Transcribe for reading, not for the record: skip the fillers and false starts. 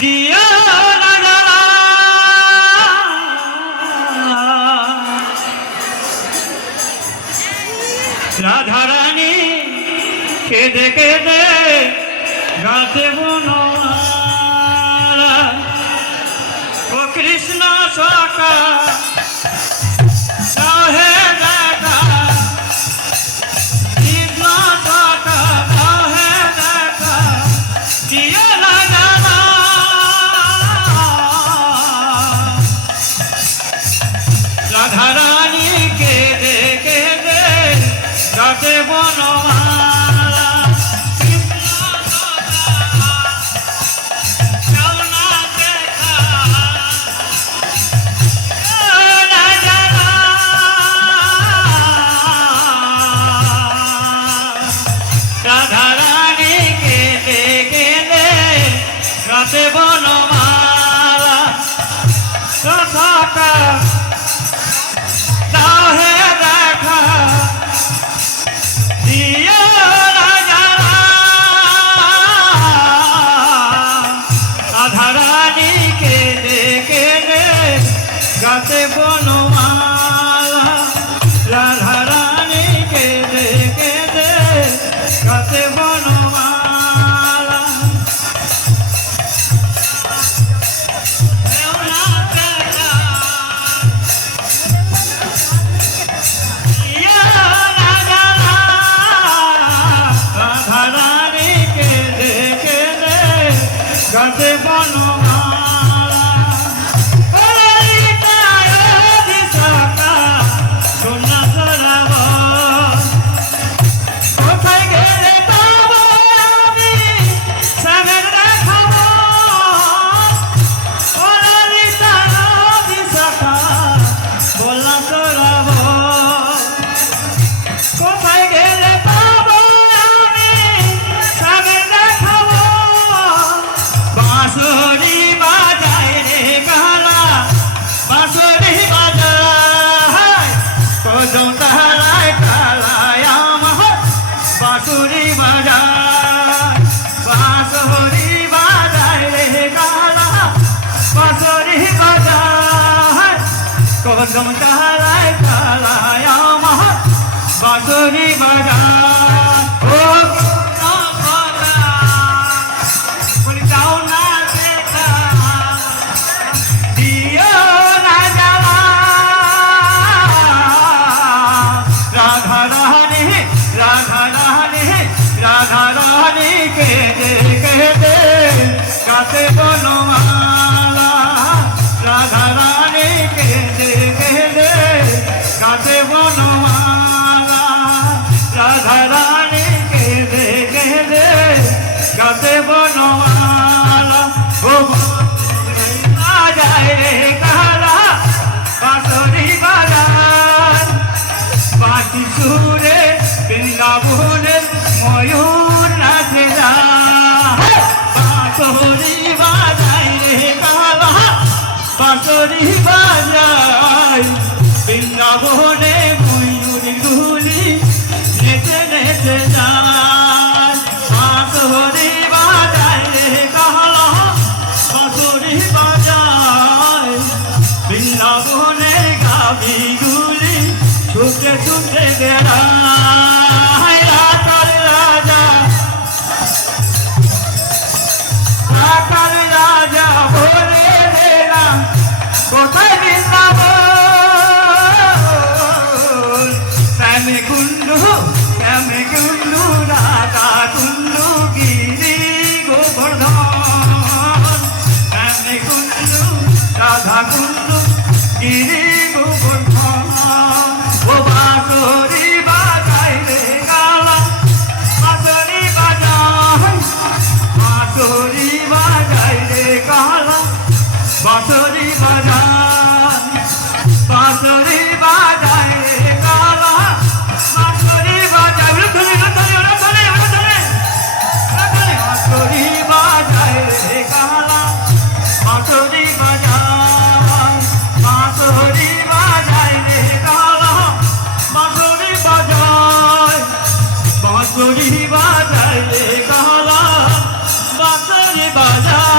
दिया राधा रानी केदे केदे गाते बनमाला ओ कृष्ण सखा चाहे देखा कृष्ण सखा चाहे देखा दिया राधा राधा रानी केदे केदे गाते बनमाला राधा रानी केदे केदे गाते बनमाला सखा चाहे देखा दिया राधा रानी केदे केदे गाते बनमाला राधा रानी केदे केदे गाते बनमाला राधा रानी केदे केदे गाते बनमाला সোনা সরাব কোথায় গেলে পাবো আমি সাগর দেখাবো ওরালি তারা দিশাখা বলা সরাব কোথায় গেলে পাবো আমি সাগর দেখাবো বাঁশরি বাজায় রে গালা বাঁশরি বাজায় কোজন তালায় তালায় আমার বাঁশরি বাজায় বাঁশরি বাজায় রে গালা বাঁশরি বাজায় কোজন তালায় তালায় আমার বাঁশরি বাজায় ও বলি যাও না দেখা দিও না যাওয়া রাধা রানী রাধা রানী রাধা রানী কেদে কেদে গাতে বনমালা রাধা রানী কেদে কেদে গাতে বনমালা রাধা রানী কেদে কেদে গাতে বনমালা ও বাজায় রে কালা বাঁশরি বাজায় বাঁশি সুরে বৃন্দাবনের ময়ূর নাচে যায় বাঁশরি বাজায় রে কালা বাঁশরি বাজায় বৃন্দাবনে ময়ূর গুলি নেচে নেচে যায় বাঁশরি বাজায় রে কালা বাঁশরি বাজায় বৃন্দাবনে গাভীগুলি ছুটে ছুটে বেড়ায় রাখার রাজা বলে দিলাম কোথায় বৃন্দাবন শ্যামে কুণ্ডু রাধা কুণ্ডু গিরি গোবর্ধন শ্যামে কুণ্ডু রাধা কুণ্ডু গিরি গোবর্ধন ও বাঁশরি বাজায় রে গালা বাঁশরি বাজায় বাঁশরি বাজায় রে গালা বাঁশরি বাজায় বাঁশরি বাজায় রে গালা বাঁশরি বাজায় বাঁশরি বাজায় রে গালা বাঁশরি বাজায় বাঁশরি বাজায় রে গালা বাঁশরি বাজায় বাঁশরি বাজায় রে গালা বাঁশরি বাজায়